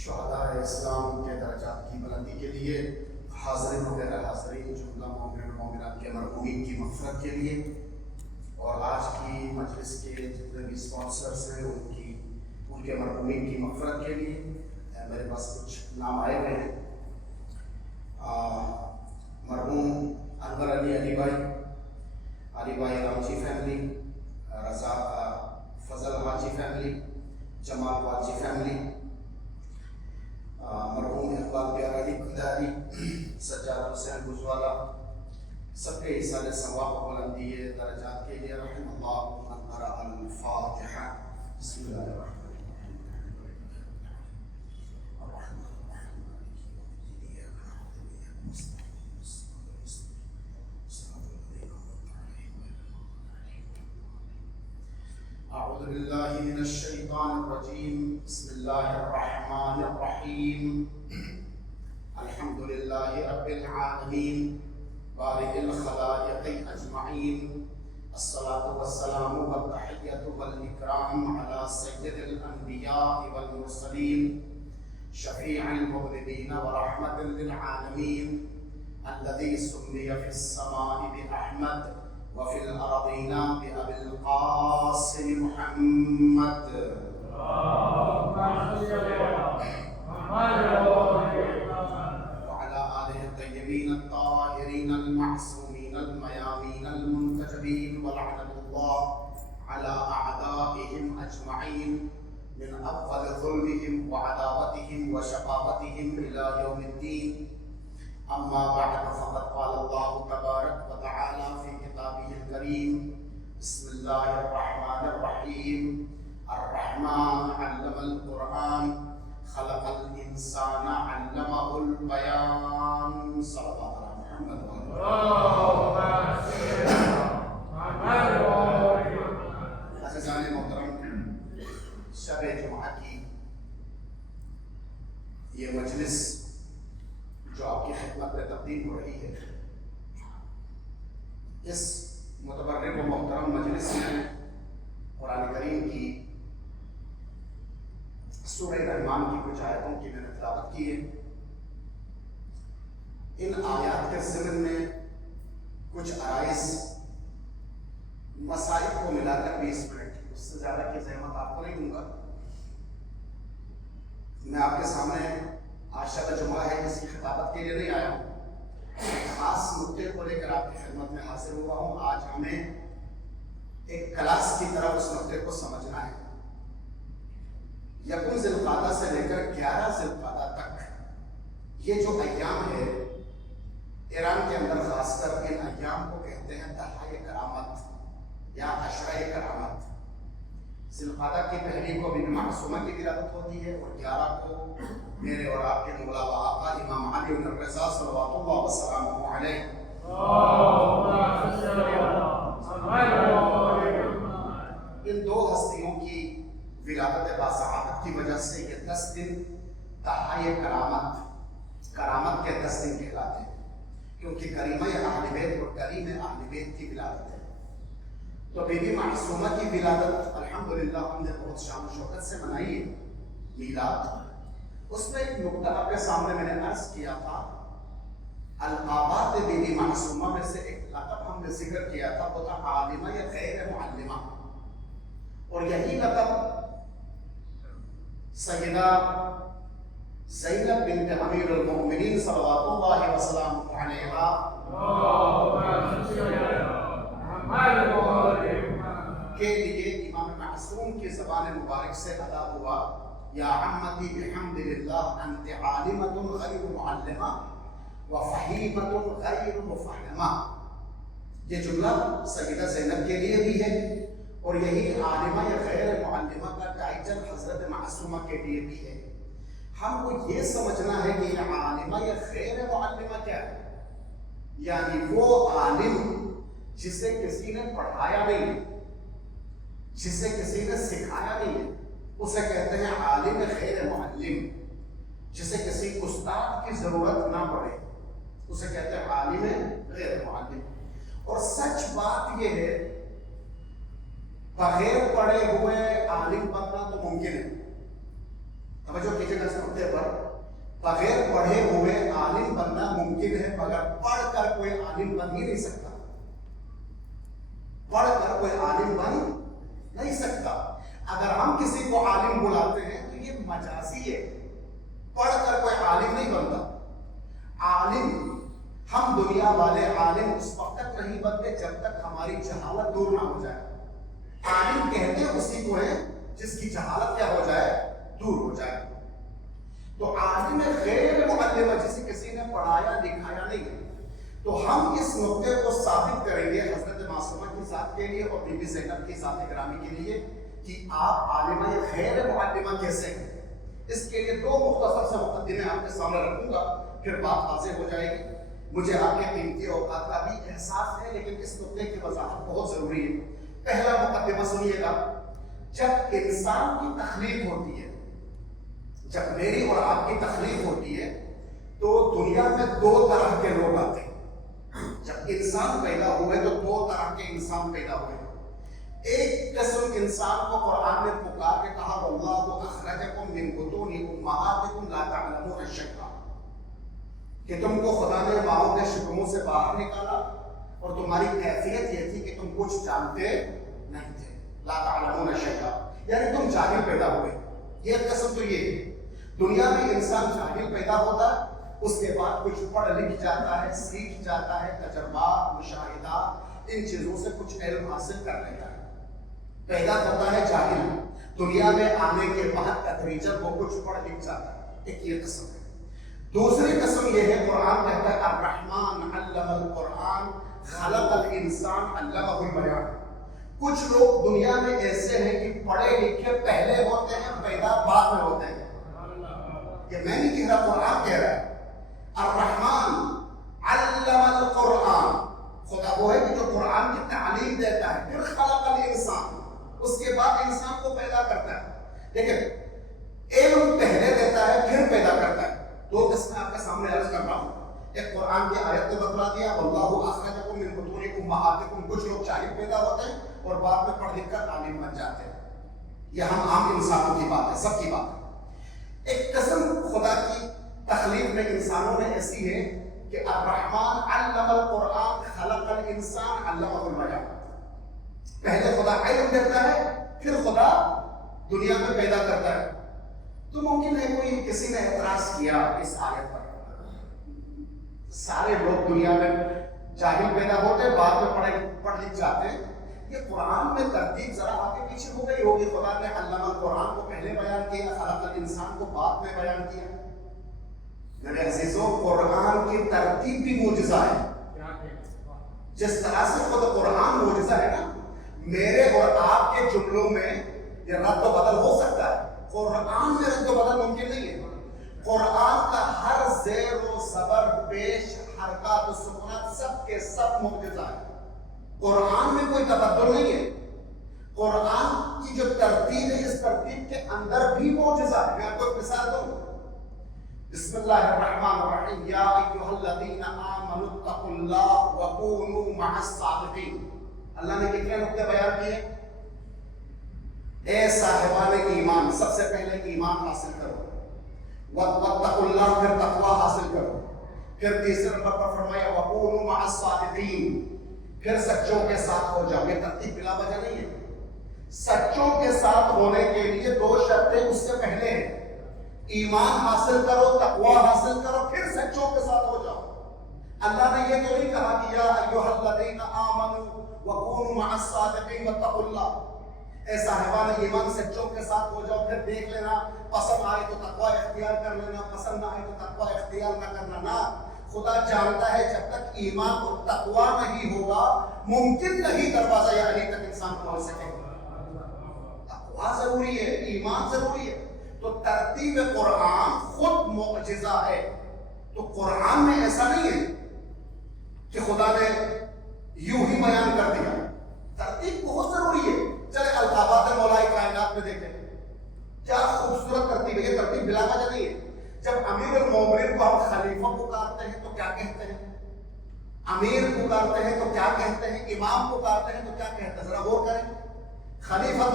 شہداء اسلام کے درجات کی بلندی کے لیے، حاضرین و غیر حاضرین جملہ مومنین و مومنات کے مرحومین کی مغفرت کے لیے، اور آج کی مجلس کے جتنے بھی اسپانسرز ہیں ان کے مرحومین کی مغفرت کے لیے میرے پاس کچھ نام آئے ہوئے ہیں۔ مرحوم انور علی بھائی رامجی فیملی، رضا فضل حاجی فیملی، جمال حاجی فیملی، مرحوم اقبال پیارا علی کنداری، سجاد حسین گجوالا، سب کے ایصال ثواب و بلندی درجات کے لیے رحم اللہ من قرأ الفاتحہ۔ بسم اللہ الرحمن الرحیم۔ اعوذ باللہ من الشیطان الرجیم، بسم اللہ الرحمن الرحیم۔ الحمد للہ رب العالمین بارئ الخلائق اجمعین، الصلاة والسلام والتحیۃ والاکرام علی سید الانبیاء والمرسلین، شفیع المذنبین ورحمۃ للعالمین، الذی سمی فی السماء بأحمد وفي الأرضين بأبي القاسم محمد، وعلى آله الطيبين الطاهرين المعصومين الميامين المنتجبين، ولعنة الله على أعدائهم أجمعين من أول ظلمهم وعداوتهم وشقاوتهم إلى يوم الدين. أما بعد، فقد قال الله تبارك وتعالى في كتابه الكريم: بسم الله الرحمن الرحيم. الرحمن علم القرآن، خلق الإنسان علمه البيان. صلوات على محمد عزیزان محترم، شب جمعہ کی یہ مجلس جو آپ کی خدمت میں تقدیم ہو رہی ہے، اس متبرک و محترم مجلس میں قرآن کریم کی سورہ رحمان کی کچھ آیتوں کی میں نے تلاوت کی ہے۔ ان آیات کے ضمن میں کچھ عرائض مسائل کو ملا کر 20 منٹ، اس سے زیادہ کی زحمت آپ کو نہیں دوں گا۔ میں آپ کے سامنے آج شب جمعہ ہے، کسی خطابت کے لیے نہیں آیا ہوں، خاص نقطے کو لے کر آپ کی خدمت میں حاضر ہوا ہوں۔ آج ہمیں ایک کلاس کی طرح اس نقطے کو سمجھنا ہے۔ یکم ذی القعدہ سے لے کر 11 ذی القعدہ تک یہ جو ایام ہے، ایران کے اندر خاص کر ان ایام کو کہتے ہیں دہائے کرامت یا عشرۂ کرامت۔ ذی القعدہ کی پہلی کو بی بی معصومہ کی ولادت ہوتی ہے، اور 11 کو میرے اور آپ کے مولا و آقا امام علی بن الرضا صلوات اللہ وسلامہ علیہ، ان دو ہستیوں کی ولادت باسعادت کی وجہ سے یہ 10 دن دہائے کرامت کے 10 دن کہلاتے ہیں، کیونکہ کریمہ اہل بیت اور کریم اہل بیت کی ولادت ہے۔ تو بی بی معصومہ کی ولادت الحمدللہ ہم نے بہت شان و شوکت سے منائی ہے، میلاد۔ اس میں ایک نقطہ آپ کے سامنے میں نے عرض کیا تھا، القابات بی بی معصومہ میں سے ایک لقب ہم نے ذکر کیا تھا، وہ تھا عالمہ یا غیر معلمہ، اور یہی لقب سیدہ زینب بنت امیر المؤمنین صلوات اللہ وسلامہ علیہا کے لیے امام معصوم کی زبان مبارک سے ادا ہوا: یا عمتی بحمد للہ انت عالمۃ غیر معلمہ وفہیمۃ غیر مفہمہ۔ یہ جملہ سیدہ زینب کے لیے بھی ہے، اور یہی عالمہ یا غیر معلمہ کا ٹائٹل حضرت معصومہ کے لیے بھی ہے۔ ہم کو یہ سمجھنا ہے کہ یہ عالمہ یا غیر معلمہ کیا ہے، یعنی وہ عالم جسے کسی نے پڑھایا نہیں ہے، جسے کسی نے سکھایا نہیں ہے، اسے کہتے ہیں عالم غیر معلم۔ جسے کسی استاد کی ضرورت نہ پڑے اسے کہتے ہیں عالم غیر معلم۔ اور سچ بات یہ ہے، بغیر پڑھے ہوئے عالم بننا تو ممکن ہے، توجہ کیجیے گا اس نقطے پر. بغیر پڑھے ہوئے عالم بننا ممکن ہے مگر پڑھ کر کوئی عالم بن ہی نہیں سکتا. پڑھ کر کوئی عالم بن نہیں سکتا. اگر ہم کسی کو عالم بلاتے ہیں تو یہ مجازی ہے. پڑھ کر کوئی عالم نہیں بنتا. عالم ہم دنیا والے عالم اس وقت تک نہیں بنتے جب تک ہماری جہالت دور نہ ہو جائے. عالم کہتے اسی کو ہے جس کی جہالت کیا ہو جائے, دور ہو جائے. تو عالم غیر معلم جسے کسی نے پڑھایا لکھایا نہیں ہے. تو ہم اس نقطے کو ثابت کریں گے حضرت معصومہ کی ذات کے لیے اور بی بی زینب کی ذات گرامی کے لیے کہ آپ عالمہ غیر معلمہ کیسے ہیں. اس کے لیے دو مختصر سے مقدمے آپ کے سامنے رکھوں گا, پھر بات واضح ہو جائے گی. مجھے آپ کے قیمتی اوقات کا بھی احساس ہے لیکن اس نقطے کی وضاحت بہت ضروری ہے. پہلا مقدمہ سنیے گا. جب انسان کی تخلیق ہوتی ہے, جب میری اور آپ کی تخلیق ہوتی ہے تو دنیا میں دو طرح کے لوگ آتے ہیں. جب انسان پیدا ہوئے تو دو طرح کے انسان پیدا ہوئے. ایک قسم انسان کو قرآن نے پکار کے کہا واللہ اخرجکم من بطون امہاتکم لا تعلمون شیئا, کہ تم کو خدا نے ماؤں کے شکموں سے باہر نکالا اور تمہاری کیفیت یہ تھی کہ تم کچھ جانتے نہیں تھے. لا تعلمون شیئا یعنی تم جاہل پیدا ہوئے. یہ قسم تو یہ ہے. دنیا میں انسان جاہل پیدا ہوتا ہے, اس کے بعد کچھ پڑھ لکھ جاتا ہے, سیکھ جاتا ہے, تجربات, مشاہدات, ان چیزوں سے کچھ علم حاصل کر لیتا ہے. پیدا ہوتا ہے جاہل, دنیا میں آنے کے بعد تدریجاً وہ کچھ پڑھ لکھ جاتا ہے. ایک یہ قسم ہے. دوسری قسم یہ ہے, قرآن کہتا ہے الرحمن علم القرآن خلق الانسان علمہ البیان. کچھ لوگ دنیا میں ایسے ہیں کہ پڑھے لکھے پہلے ہوتے ہیں, پیدا بعد میں ہوتے ہیں. یہ میں نہیں کہہ رہا, قرآن کہہ رہا ہے. الرحمن علم القرآن, خدا وہ ہے کہ جو قرآن کی تعلیم دیتا ہے. پھر خلق الانسان, اس کے بعد انسان کو پیدا کرتا ہے. لیکن علم پہلے دیتا ہے پھر پیدا کرتا ہے. دو قسمیں آپ کے سامنے عرض کر رہا ہوں. ایک قرآن کی آیت کو بتلا دیا واللہ اخرجکم من بطون امہاتکم. کچھ لوگ جاہل پیدا ہوتے ہیں اور بعد میں پڑھ لکھ کر عالم بن جاتے ہیں. یہ ہم عام انسانوں کی بات ہے, سب کی بات ہے. ایک قسم خدا کی تخلیق میں انسانوں میں ایسی ہے کہ الرحمن علم القرآن خلق الانسان علمہ البیان. پہلے خدا علم دیتا ہے پھر خدا دنیا میں پیدا کرتا ہے. تو ممکن ہے کوئی کسی نے اعتراض کیا اس آیت پر, سارے لوگ دنیا میں جاہل پیدا ہوتے بعد میں پڑھ لکھ جاتے ہیں. یہ قرآن میں ترتیب ذرا آگے پیچھے ہو گئی ہوگی. خدا نے علامہ القرآن کو پہلے بیان کیا, خلق الانسان کو بعد میں بیان کیا. میرے عزیزوں, قرآن کی ترتیب بھی معجزہ ہے. جس طرح سے خود قرآن معجزہ ہے نا, میرے اور آپ کے جملوں میں یہ رد و بدل ہو سکتا ہے. قرآن میں رد و بدل ممکن نہیں ہے. قرآن کا ہر زیر و زبر, پیش, حرکات و سکونات سب کے سب معجزہ ہے. قرآن میں کوئی تبدل نہیں ہے. قرآن کی جو ترتیب ہے, اس ترتیب کے اندر بھی معجزہ ہے. میں آپ کو ایک مثال دوں. بسم اللہ الرحمن الرحیم. یا ایھا الذین آمنوا اتقوا اللہ وکونوا مع الصادقین. اللہ نے کتنے نقطے بیان کیے؟ اے صاحبان ایمان, سب سے پہلے ایمان حاصل کرو. واتقوا اللہ, پھر تقوی حاصل کرو. پھر تیسرے نمبر پر فرمایا وکونوا مع الصادقین, پھر سچوں کے ساتھ ہو جاؤ. یہ ترتیب بلا وجہ نہیں ہے. سچوں کے ساتھ ہونے کے لیے دو شرطیں اس سے پہلے ہیں. ایمان حاصل کرو, تقوی حاصل کرو, پھر سچوں کے ساتھ ہو جاؤ. اللہ نے یہ تو نہیں کہا کہ یا ایھا الذین آمنوا وکونوا مع الصادقین واتقوا اللہ. اے صاحبان ایمان, سچوں کے ساتھ ہو جاؤ, پھر دیکھ لینا, پسند آئے تو تقوی اختیار کر لینا, پسند نہ آئے تو تقوی اختیار نہ کرنا. نہ, خدا جانتا ہے جب تک ایمان اور تقوی نہیں ہوگا ممکن نہیں دروازہ یعنی تک انسان پہنچ سکے. تقوی ضروری ہے, ایمان ضروری ہے. تو ترتیب قرآن خود معجزہ ہے. تو قرآن میں ایسا نہیں ہے کہ خدا نے یوں ہی بیان کر دیا. ترتیب بہت ضروری ہے. چلے القابات مولا کائنات میں دیکھیں کیا خوبصورت ترتیب ہے. یہ ترتیب بلا وجہ نہیں ہے. جب امیر المومنین کو ہم خلیفہ پکارتے ہیں تو کیا کہتے ہیں؟ امیر پکارتے ہیں تو کیا کہتے ہیں؟ امام پکارتے ہیں تو کیا کہتے ہیں؟ ذرا غور کریں. خلیفۃ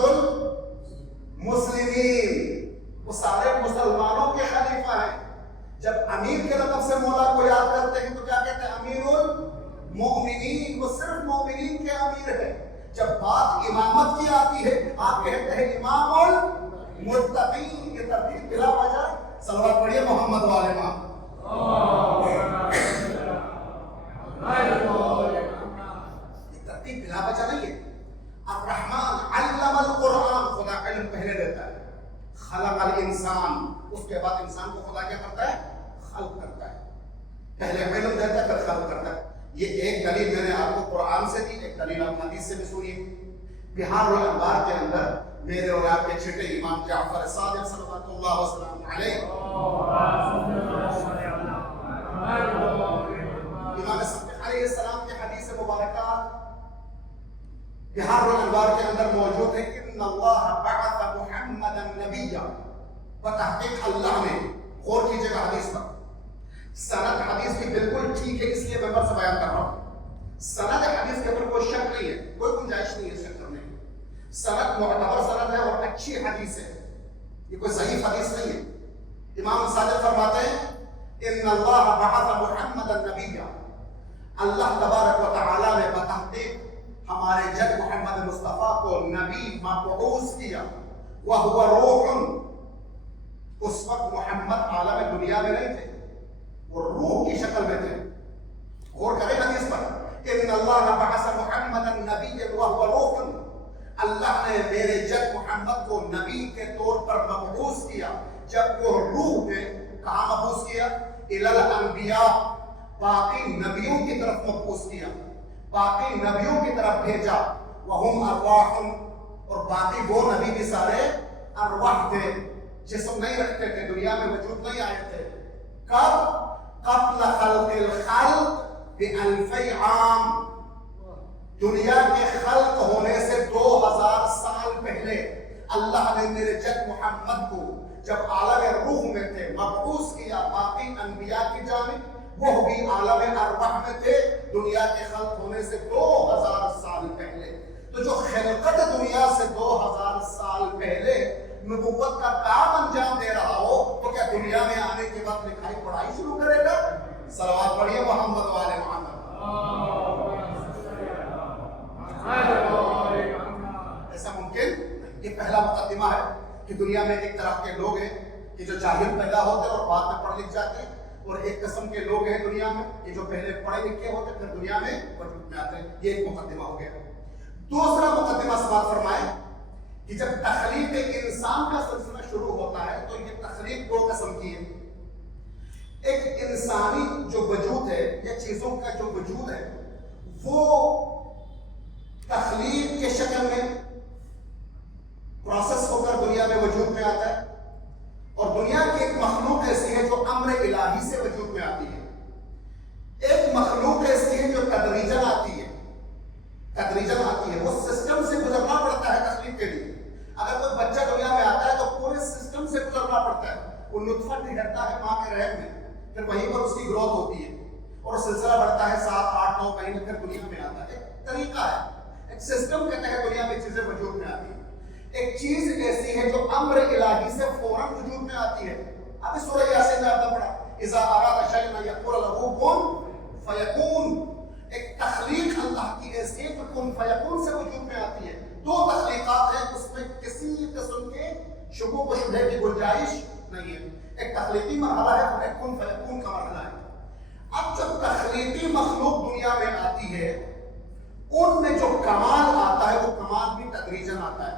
المسلمین, سارے مسلمانوں کے خلیفہ ہیں. جب امیر کے لقب سے مولا کو یاد کرتے ہیں تو کیا کہتے ہیں؟ امیر المؤمنین. وہ صرف مومنین کے امیر ہے. جب بات امامت کی آتی ہے آپ کہتے ہیں امام المتقین. یہ ترتیب بلا وجہ. صلوات پڑھیے محمد والے ماں. یہ ترتیب بلا وجہ نہیں ہے. الرحمن علم القرآن. خدا علم پہلے دیتا ہے. خلق الانسان. اس کے بعد انسان کو خدا کیا کرتا ہے؟ خلق کرتا ہے. پہلے علم دیتا ہے پھر خلق کرتا ہے. یہ ایک دلیل میں نے آپ کو قرآن سے دی. ایک دلیل آپ حدیث سے بھی سنیے. بہار الانوار کے اندر میرے اور آپ کے چھٹے امام جعفر صادق صلوات اللہ وسلم علیہ امام صادق علیہ السلام کے حدیث مبارکہ بہار الانوار کے اندر موجود ہے. ان اللہ بعث محمدا نبیا. بتحقیق اللہ نے، غور کیجیے گا حدیث پر. سند حدیث کی بالکل ٹھیک ہے، اس لیے میں بس بیان کر رہا ہوں. سند حدیث کے اوپر کوئی شک نہیں ہے، کوئی گنجائش نہیں ہے شک کرنے کی. سند معتبر سند ہے اور اچھی حدیث ہے. یہ کوئی ضعیف حدیث نہیں ہے. امام صادق فرماتے ہیں ان اللہ بعث محمدا نبیا. اللہ تبارک و تعالی نے بتحقیق ہمارے جد محمد مصطفیٰ کو نبی مبعوث کیا. وہو روح. اس وقت محمد عالم دنیا میں نہیں تھے، وہ روح کی شکل میں تھے. غور کریں حدیث پر. ان اللہ بعث محمدا نبیا وہو روح. اللہ نے میرے جد محمد کو نبی کے طور پر مبعوث کیا جب وہ روح تھے. کہاں مبعوث کیا؟ الی الانبیاء. باقی نبیوں کی طرف مبعوث کیا، باقی نبیوں کی طرف بھیجا. وہم ارواح. اور باقی وہ نبی بھی سارے ارواح تھے، جسم نہیں رکھتے تھے، دنیا میں وجود نہیں آئے تھے. کب؟ قبل خلق الخلق بألفی عام. دنیا کے خلق ہونے سے 2000 سال پہلے اللہ نے میرے جد محمد کو جب عالم روح میں تھے مبعوث کیا. باقی انبیاء کی جانب وہ بھی عالم ارواح میں تھے دنیا کے خلق ہونے سے 2000 سال پہلے. تو جو خلقت دنیا سے 2000 سال پہلے نبوت کا کام انجام دے رہا ہو تو کیا دنیا میں آنے کے بعد لکھائی پڑھائی شروع کرے گا؟ صلوات پڑھیے محمد والے محمد. ایسا ممکن؟ یہ پہلا مقدمہ ہے کہ دنیا میں ایک طرح کے لوگ ہیں کہ جو جاہل پیدا ہوتے اور بعد میں پڑھ لکھ جاتے ہیں، اور ایک قسم کے لوگ ہیں دنیا میں کہ جو پہلے پڑھے لکھے ہوتے پھر دنیا میں وجود میں آتے ہیں. یہ ایک مقدمہ ہو گیا. دوسرا مقدمہ سماعت فرمائے کہ جب تخلیق انسان کا سلسلہ شروع ہوتا ہے تو یہ تخلیق دو قسم کی ہے. ایک انسانی جو وجود ہے یا چیزوں کا جو وجود ہے وہ تخلیق کے شکل میں پروسیس ہو کر دنیا میں وجود میں آتا ہے، اور دنیا کی ایک مخلوق ایسی ہے جو امر الہی سے وجود میں آتی ہے. ایک مخلوق ایسی ہے جو تدریجاً آتی ہے، تدریجاً آتی ہے. وہ سسٹم سے گزرنا پڑتا ہے تخلیق کے لیے. اگر کوئی بچہ دنیا میں آتا ہے تو پورے سسٹم سے گزرنا پڑتا ہے. وہ نطفہ ٹھہرتا ہے ماں کے رحم میں، پھر وہیں پر اس کی گروتھ ہوتی ہے اور سلسلہ بڑھتا ہے 7 8 9 مہینے پھر دنیا میں آتا ہے. ایک طریقہ ہے، ایک سسٹم کے تحت دنیا میں چیزیں وجود میں آتی ہیں. ایک چیز ایسی ہے جو امر الہی سے فوراً وجود میں آتی ہے. ابھی سورہ یاسین میں آپ نے پڑھا اذا اراد شیئا ان یقول له کن فیکون. ایک تخلیق اللہ کی ایسی ہے جو کن فیکون سے وجود میں آتی ہے. دو تخلیقات ہیں، اس میں کسی قسم کے شکوک و شبہے کی گنجائش نہیں ہے. ایک تخلیقی مرحلہ ہے اور ایک کن فیکون کا مرحلہ ہے. اب جب تخلیقی مخلوق دنیا میں آتی ہے ان میں جو کمال آتا ہے وہ کمال بھی تدریجاً آتا ہے،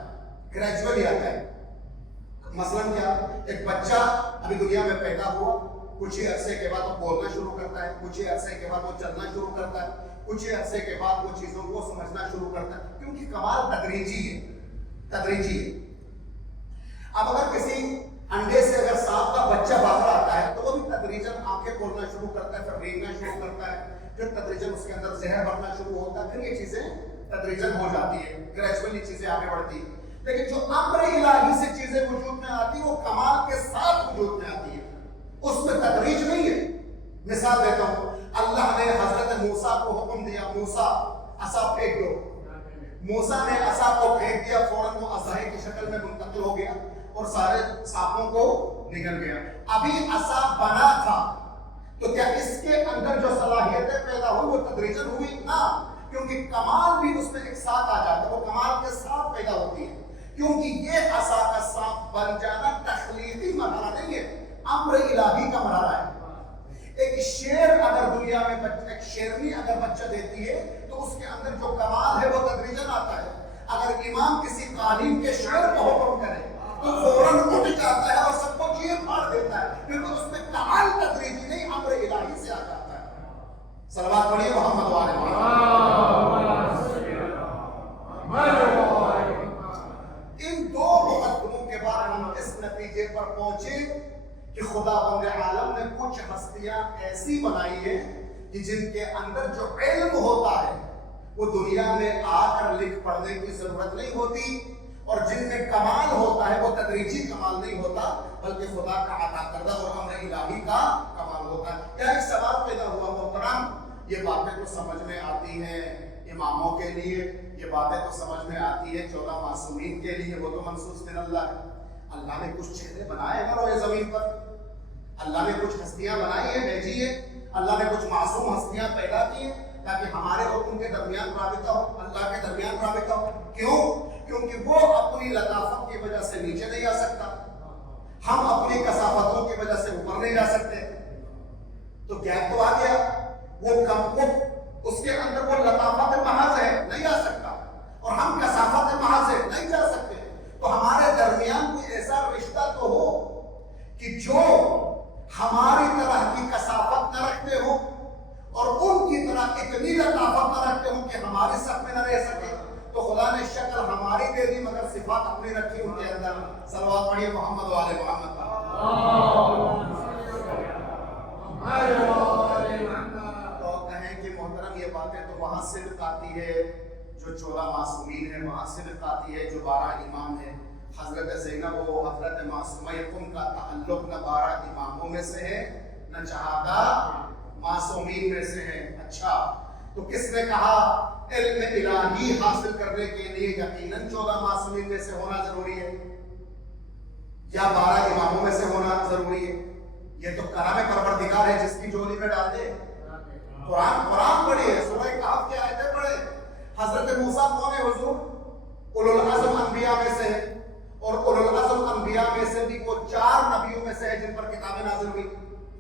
گریجولی آتا ہے. مثلاً کیا؟ ایک بچہ ابھی دنیا میں پیدا ہوا، کچھ ہی عرصے کے بعد وہ بولنا شروع کرتا ہے، کچھ ہی عرصے کے بعد وہ چلنا شروع کرتا ہے، کچھ ہی عرصے کے بعد وہ چیزوں کو سمجھنا شروع کرتا ہے، کیونکہ کمال تدریجی ہے، تدریجی ہے. اب اگر کسی انڈے سے اگر سانپ کا بچہ باہر آتا ہے تو وہ بھی تدریجاً آنکھیں کھولنا شروع کرتا ہے، پھر رینگنا شروع کرتا ہے، پھر تدریجاً اس کے اندر زہر بھرنا شروع ہوتا ہے، پھر یہ چیزیں تدریجاً ہو جاتی ہے، گریجولی چیزیں آگے بڑھتی ہیں. لیکن جو امر الہی سے چیزیں وجود میں آتی وہ کمال کے ساتھ وجود میں آتی ہے، اس میں تدریج نہیں ہے. مثال دیتا ہوں، اللہ نے حضرت موسیٰ کو حکم دیا موسیٰ عصا پھینک دو. موسیٰ نے عصا کو پھینک دیا، فوراً وہ عصا کی شکل میں منتقل ہو گیا اور سارے سانپوں کو نگل گیا. ابھی عصا بنا تھا تو کیا اس کے اندر جو صلاحیتیں پیدا ہوئی وہ تدریجاً ہوئی؟ نہ، کیونکہ کمال بھی اس میں ایک ساتھ آ جاتا ہے، وہ کمال کے ساتھ پیدا ہوتی ہے. کیونکہ یہ عصا کا سانپ بن جانا تخلیقی مرحلہ نہیں ہے، امر الہی کا مرحلہ ہے. ایک شیر اگر دنیا میں ایک شیرنی اگر بچہ دیتی ہے تو اس کے اندر جو کمال ہے وہ تدریجاً آتا ہے. اگر امام کسی قالین کے شعر کو حکم کرے تو فوراً اٹھ جاتا ہے اور سب کو چیر پھاڑ دیتا ہے، کیونکہ اس میں کمال تدریجی نہیں، امر الہی سے آ جاتا ہے. صلوات پڑھیے محمد وعلى محمد. ان دو مقدموں کے بعد ہم اس نتیجے پر پہنچے کہ خدا بند عالم نے کچھ ہستیاں ایسی بنائی ہیں کہ جن کے اندر جو علم ہوتا ہے وہ دنیا میں آ کر لکھ پڑھنے کی ضرورت نہیں ہوتی، اور جن میں کمال ہوتا ہے وہ تدریجی کمال نہیں ہوتا بلکہ خدا کا عطا کردہ اور امر الہی کا کمال ہوتا ہے. کیا ایک سوال پیدا ہوا محترم، یہ باتیں تو سمجھ میں آتی ہیں اماموں کے لیے، یہ باتیں تو سمجھ میں آتی ہے 14 معصومین کے لیے، وہ تو منصوص من اللہ ہے. اللہ نے کچھ چہرے بنائے ہیں روئے زمین پر، اللہ نے کچھ ہستیاں بنائی ہیں، بھیجی ہے، اللہ نے کچھ معصوم ہستیاں پیدا کی ہیں تاکہ ہمارے اور ان کے درمیان رابطہ ہو، اللہ کے درمیان رابطہ ہو. کیوں؟ کیونکہ وہ اپنی لطافت کی وجہ سے نیچے نہیں آ سکتا، ہم اپنی کثافتوں کی وجہ سے اوپر نہیں جا سکتے، تو گیپ تو آ گیا. وہ اس کے اندر وہ لطافت محض ہے، نہیں آ سکتا، اور ہم کثافت محض ہے، نہیں جا سکتے. تو ہمارے درمیان کوئی ایسا رشتہ تو ہو کہ جو ہماری طرح کی کثافت نہ رکھتے ہو اور ان کی طرح اتنی لطافت نہ رکھتے ہو کہ ہماری صف میں نہ رہ سکے. تو خدا نے شکل ہماری دے دی مگر صفات اپنی رکھی ان کے اندر. صلوات پڑھیے محمد وعلى محمد. تو کہیں کہ محترم یہ باتیں تو وہاں صدق آتی ہے جو 14 معصومین ہیں، وہاں صدق آتی ہے جو 12 امام ہیں. حضرت زینب و حضرت معصومہ ان کا تعلق نہ 12 اماموں میں سے ہے نہ 14 معصومین میں سے ہے. اچھا، تو کس نے کہا علم الہی حاصل کرنے کے لیے یقیناً 14 معصومین میں سے ہونا ضروری ہے یا 12 اماموں میں سے ہونا ضروری ہے؟ یہ تو کرم پروردگار ہے جس کی جولی میں ڈال دے. قرآن پڑھیے، سورہ کہف کی آیتیں پڑھے. حضرت موسیٰ کون ہے حضور؟ اولو العزم انبیاء میں سے ہے، اور اولو العزم انبیاء میں سے بھی وہ 4 نبیوں میں سے ہے جن پر کتابیں نازل ہوئی،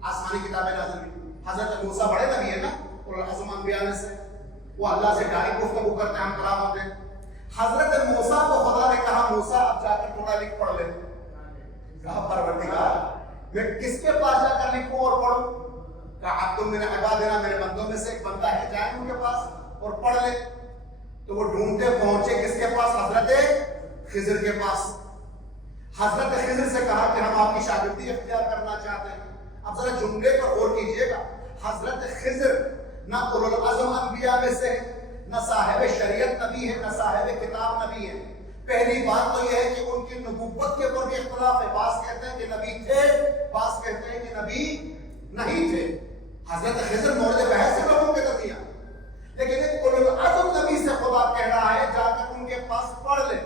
آسمانی کتابیں نازل ہوئی. حضرت موسیٰ بڑے نبی ہے نا، اولو العزم انبیاء میں سے، وہ اللہ سے ڈائریکٹ گفتگو کرتے ہیں، ہم کلام ہوتے ہیں. حضرت موسیٰ کو خدا نے کہا موسیٰ اب جا کے تھوڑا لکھ پڑھ لے. کہا پروردگار میں کس کے پاس جا کر لکھوں اور پڑھوں؟ کہا عبد من عبادنا، میرے بندوں میں سے ایک بندہ ہے، جائیں ان کے پاس اور پڑھ لے. تو وہ ڈھونڈتے پہنچے کس کے پاس؟ حضرت خضر کے پاس. حضرت خضر سے کہا کہ ہم آپ کی شاگردی اختیار کرنا چاہتے ہیں. اب ذرا جملے پر غور کیجئے گا. حضرت خضر نہ اولو العزم انبیاء میں سے نہ صاحب شریعت نبی ہے نہ صاحب کتاب نبی ہے. پہلی بات تو یہ ہے کہ ان کی نبوت کے اوپر بھی اختلاف ہے. بعض کہتے ہیں کہ نبی تھے، بعض کہتے ہیں کہ نبی نہیں تھے. حضرت خضر مورد بحث ہے لوگوں کے درمیان، لیکن ایک اولو العزم نبی سے خدا کہہ رہا ہے جا کر ان کے پاس پڑھ لے.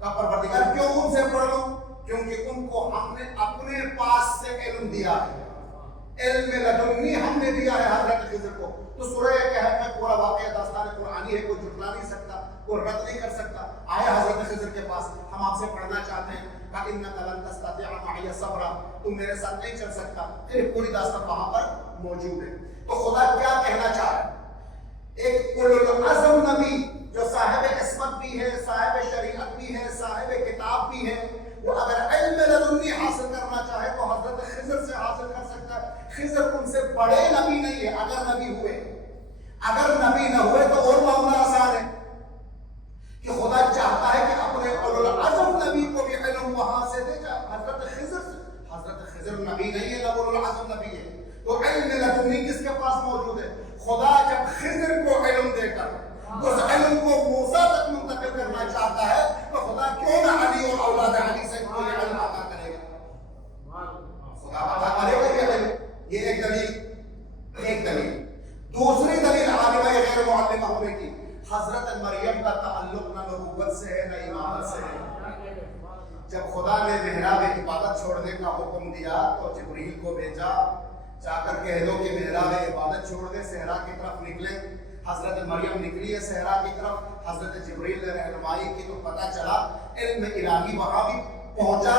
کہا پروردگار کیوں ان سے پڑھ لوں؟ کیونکہ ان کو ہم نے اپنے پاس سے علم دیا ہے، علم لدنی ہم نے دیا ہے حضرت خضر کو. تو سورہ کہف میں پورا واقعہ داستان قرآنی ہے، کوئی جھٹلا نہیں سکتا، کوئی رد نہیں کر سکتا. آیا حضرت خضر کے پاس، ہم آپ سے پڑھنا چاہتے ہیں. کہا انک لن تستطیع معی صبرا، تم میرے ساتھ نہیں چل سکتا. پھر پوری داستان وہاں پر موجود ہے. تو خدا کیا کہنا چاہ رہا ہے؟ ایک اولو العزم نبی جو صاحب عصمت بھی ہے، صاحب شریعت بھی ہے، صاحب کتاب بھی ہے، وہ اگر علم لدنی حاصل کرنا چاہے تو حضرت خضر سے حاصل کر سکتا ہے. خضر ان سے بڑے نبی نہیں ہے. اگر نبی ہوئے، اگر نبی نہ ہوئے تو اور معاملہ آسان ہے کہ خدا چاہتا ہے کہ اپنے اولو العزم نبی کو بھی علم وہاں سے دے جا. حضرت خضر سے، حضرت خضر نبی نہیں ہے نہ اولو العزم نبی ہے، تو علم لدنی کس کے پاس موجود ہے؟ خدا جب خضر کو علم دے کر اس علم کو موسیٰ تک منتقل کرنا چاہتا ہے تو خدا کیوں نہ علی اور اولاد علی سے کوئی علم عطا کرے گا؟ خدا عطا کرے گا یہ علم. یہ ایک دلیل. دوسری دلیل عالمہ غیر معلمہ ہونے کی، حضرت مریم کا تعلق نہ نبوت سے ہے نہ امامت سے ہے. جب خدا خدا نے محراب عبادت چھوڑنے کا حکم دیا تو جبریل کو بھیجا، جا کر کہہ دو کہ محراب عبادت چھوڑ دے، صحرا کی طرف نکلے۔ حضرت مریم نکلی ہے صحرا کی طرف، حضرت جبریل نے رہنمائی کی تو پتہ چلا علم الہی وہاں بھی پہنچا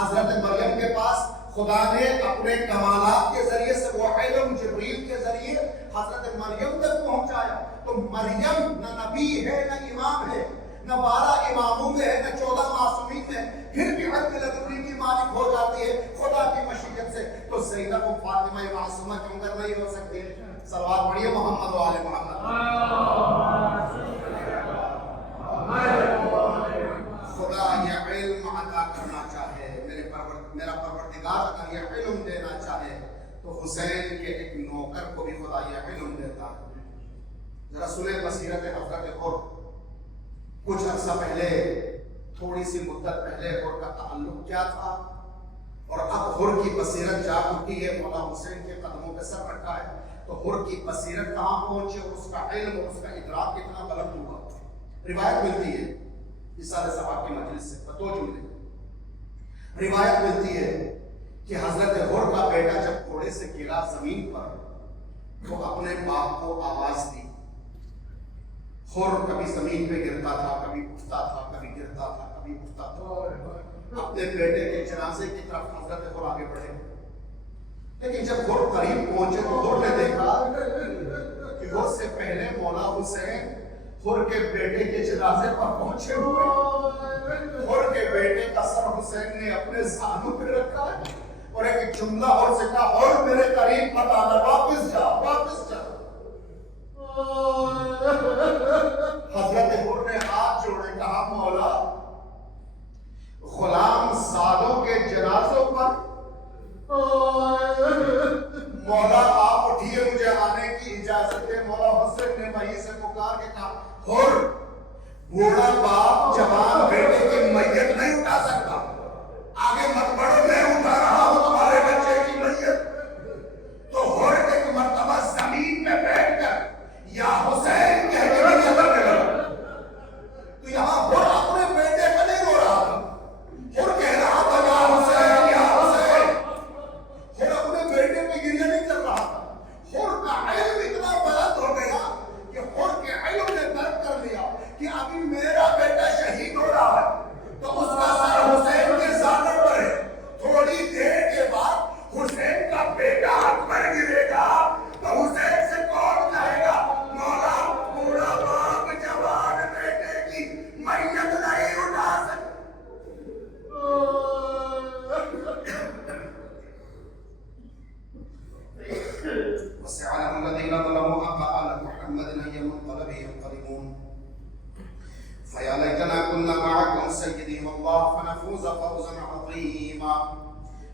حضرت مریم کے پاس۔ خدا نے اپنے کمالات کے ذریعے سے وہ علم جبریل کے ذریعے حضرت مریم تک پہنچایا۔ تو مریم نہ نبی ہے نہ امام ہے، نہ 12 اماموں میں ہے، نہ 14 معصومین میں، پھر بھی عدل لدنی کی مالک ہو جاتی ہے خدا کی مشیت سے۔ تو زینب و فاطمہ معصومہ کیوں کر نہیں ہو سکتی؟ صلوات پڑھیے محمد و آل محمد۔ خدا یہ علم عطا کرنا چاہے، میرا پروردگار اگر یہ علم دینا چاہے تو حسین کے ایک نوکر کو بھی خدا یہ علم دیتا ہے۔ ذرا سنیں بصیرت حضرت حر۔ کچھ عرصہ پہلے، تھوڑی سی مدت پہلے حر کا تعلق کیا تھا، اور اب حر کی بصیرت جا اٹھی ہے، مولا حسین کے قدموں پہ سر رکھا ہے، تو حر کی بصیرت کہاں پہنچی اور اس کا علم اور اس کا ادراک کتنا بلند ہوا۔ روایت ملتی ہے اصالہ صاحب کی مجلس سے، توجہ ملے، روایت ملتی ہے کہ حضرت حر کا بیٹا جب گھوڑے سے گرا زمین پر تو اپنے باپ کو آواز دی۔ حر کبھی زمین پہ گرتا تھا، کبھی اٹھتا تھا، کبھی گرتا تھا، کبھی اٹھتا تھا۔ اپنے بیٹے کے جنازے کی طرف حضرت حر آگے بڑھے، لیکن جب حر قریب پہنچے تو حر نے دیکھا کہ حر سے پہلے مولا حسین حر کے بیٹے کے جنازے پر پہنچے ہوئے۔ حر کے بیٹے کا سر حسین نے اپنے زانوں پہ رکھا ہے اور ایک جملہ حر سے کہا، حر میرے قریب مت آنا، واپس جا، واپس جا۔ حضرت حر نے ہاتھ جوڑے، کہا مولا غلام زادوں کے جنازوں پر مولا آپ اٹھیے، مجھے آنے کی اجازت ہے۔ مولا حسین نے وہیں سے پکار کے کہا، حر بوڑھا باپ جوان بیٹے کی میت نہیں اٹھا سکتا، آگے مت بڑھو، میں اٹھا رہا ہوں تمہارے بچے کی میت۔ تو حر ایک مرتبہ زمین میں بیٹھ کر یا حسین کہہ کے بھی قبر میں لگا۔ تو یہاں حر اپنے بیٹے کا نہیں رو رہا تھا، حر کہہ رہا تھا یا حسین یا حسین۔ حر اپنے بیٹے پہ گریہ نہیں چل رہا تھا۔ حر کا علم اتنا بلند ہو گیا کہ حر کے علم نے درک کر لیا کہ ابھی میرا بیٹا شہید ہو رہا ہے تو اس کا سر حسین کے زانوں پر ہے۔ تھوڑی دیر کے بعد حسین کا بیٹا اکبر گرے گا تو حسین سے کون جائے گا، مولا بوڑھا باپ جوان بیٹے کی میت نہیں اٹھا سکتا۔ وسيعلم الذين ظلموا أن محمد أي منقلب ينقلبون فيا ليتنا كنا معكم سيدي والله فنفوز فوزا عظيما.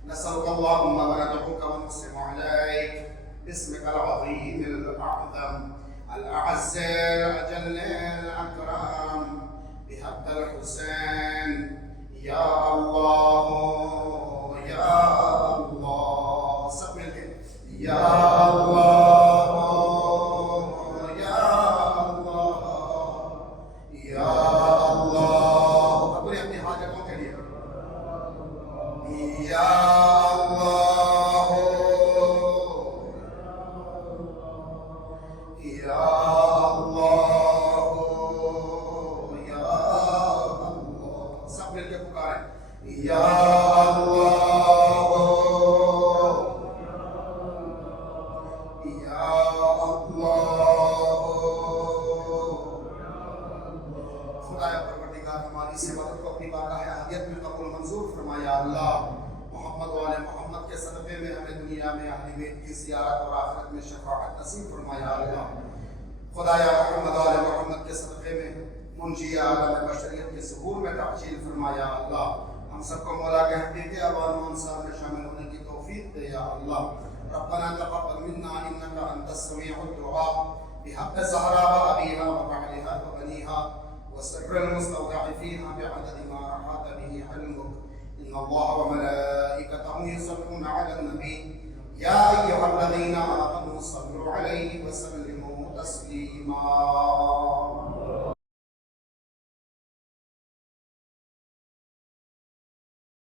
نسألك اللهم وندعوك ونقسم عليك باسمك العظيم الأعظم الأعز الأجل الأكرم بحق الحسين يا الله يا الله. سب مل کے یا اللہ یا اللہ یا اللہ، اپنی اپنی حاجتوں کے لیے یا اللہ یا اللہ یا اللہ، سب مل کے پکاریں یا اللہ سے مدد کو اپنی بارگاہ احدیت میں قبول منظور فرمایا۔ اللہ محمد و آل محمد کے صدقے میں ہمیں دنیا میں اہل بیت کی زیارت اور آخرت میں شفاعت نصیب فرمایا۔ اللہ خدایا محمد و آل محمد کے صدقے میں منجی عالم بشریت کے ظہور میں تعجیل فرمایا۔ اللہ ہم سب کو مولا کے حقیقی اوان و انصار میں شامل ہونے کی توفیق دے یا اللہ۔ ربنا تقبل منا انك انت السميع الدعاء بحق زهراء وابيها وبعلها وبنيها وسر المستودع فيها بعدد ما أحاط به علمك. إن الله وملائكته يصلون على النبي يا أيها الذين آمنوا صلوا عليه وسلموا تسليما.